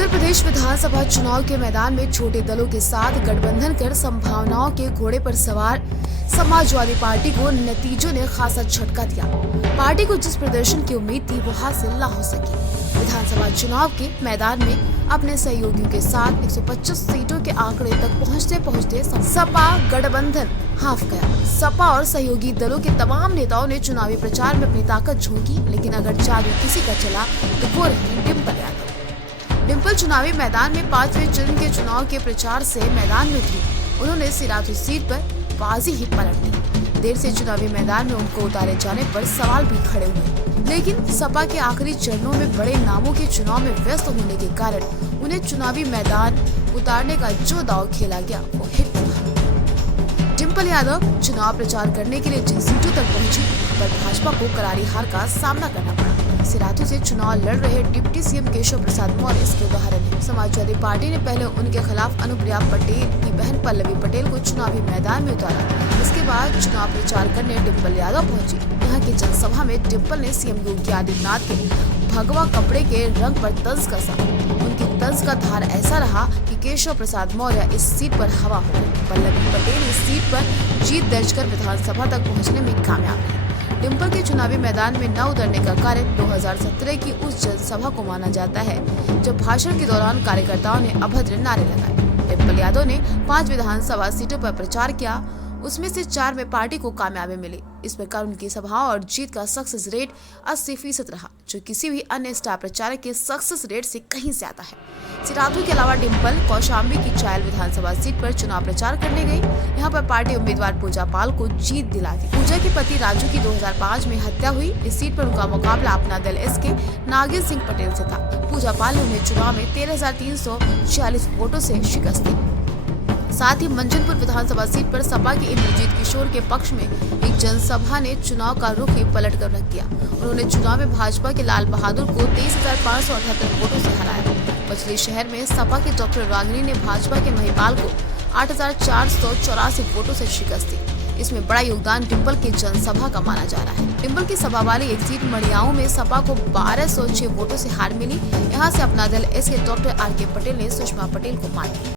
उत्तर प्रदेश विधानसभा चुनाव के मैदान में छोटे दलों के साथ गठबंधन कर संभावनाओं के घोड़े पर सवार समाजवादी पार्टी को नतीजों ने खासा झटका दिया। पार्टी को जिस प्रदर्शन की उम्मीद थी वो हासिल न हो सकी। विधानसभा चुनाव के मैदान में अपने सहयोगियों के साथ 125 सीटों के आंकड़े तक पहुंचते सपा गठबंधन हाफ गया। सपा और सहयोगी दलों के तमाम नेताओं ने चुनावी प्रचार में अपनी ताकत झोंकी, लेकिन अगर जादू किसी का चला तो वो रही डिम्पल यादव। डिम्पल चुनावी मैदान में 5वें चरण के चुनाव के प्रचार से मैदान में उतरी। उन्होंने सिराथू सीट पर बाजी ही पलट दी। देर से चुनावी मैदान में उनको उतारे जाने पर सवाल भी खड़े हुए, लेकिन सपा के आखिरी चरणों में बड़े नामों के चुनाव में व्यस्त होने के कारण उन्हें चुनावी मैदान उतारने का जो दांव खेला गया वो हिट रहा। डिम्पल यादव चुनाव प्रचार करने के लिए जिन सीटों तक पहुंची, पर भाजपा को करारी हार का सामना करना पड़ा। सिराथू से चुनाव लड़ रहे डिप्टी सीएम केशव प्रसाद मौर्य इसके उदाहरण है। समाजवादी पार्टी ने पहले उनके खिलाफ अनुप्रिया पटेल की बहन पल्लवी पटेल को चुनावी मैदान में उतारा। इसके बाद चुनाव प्रचार करने डिम्पल यादव पहुंची। यहाँ की जनसभा में डिम्पल ने सीएम योगी आदित्यनाथ के भगवा कपड़े के रंग पर तंज कसा। उनकी तंज का धार ऐसा रहा कि केशव प्रसाद मौर्य इस सीट पर हवा हो गए। पल्लवी पटेल इस सीट पर जीत दर्ज कर विधानसभा तक पहुँचने में कामयाब रही। डिम्पल के चुनावी मैदान में न उतरने का कारण 2017 की उस जनसभा को माना जाता है जब भाषण के दौरान कार्यकर्ताओं ने अभद्र नारे लगाए। डिम्पल यादव ने 5 विधानसभा सीटों पर प्रचार किया, उसमें से 4 में पार्टी को कामयाबी मिली। इस प्रकार उनकी सभाओं और जीत का सक्सेस रेट 80% रहा, जो किसी भी अन्य स्टार प्रचारक के सक्सेस रेट से कहीं ज्यादा है। सिराथू के अलावा डिम्पल कौशाम्बी की चायल विधानसभा सीट पर चुनाव प्रचार करने गई। यहाँ पर पार्टी उम्मीदवार पूजा पाल को जीत दिला दी। पूजा के पति राजू की 2005 में हत्या हुई। इस सीट पर उनका मुकाबला अपना दल एसके नागिन सिंह पटेल से था। पूजा पाल ने उन्हें चुनाव में 13,346 वोटों से शिकस्त दी। साथ ही मंजनपुर विधानसभा सीट पर सपा के इंद्रजीत किशोर के पक्ष में एक जनसभा ने चुनाव का रुख ही पलट कर रख दिया। उन्होंने चुनाव में भाजपा के लाल बहादुर को 23,578 वोटों से हराया। मछली शहर में सपा के डॉक्टर रागिनी ने भाजपा के महिपाल को 8,484 वोटों से शिकस्त दी। इसमें बड़ा योगदान डिम्पल की जनसभा का माना जा रहा है। डिम्पल की सभा वाली एक सीट मड़ियाओं में सपा को 1206 वोटों से हार मिली। यहाँ से अपना दल एसके डॉक्टर आर के पटेल ने सुषमा पटेल को मात दी।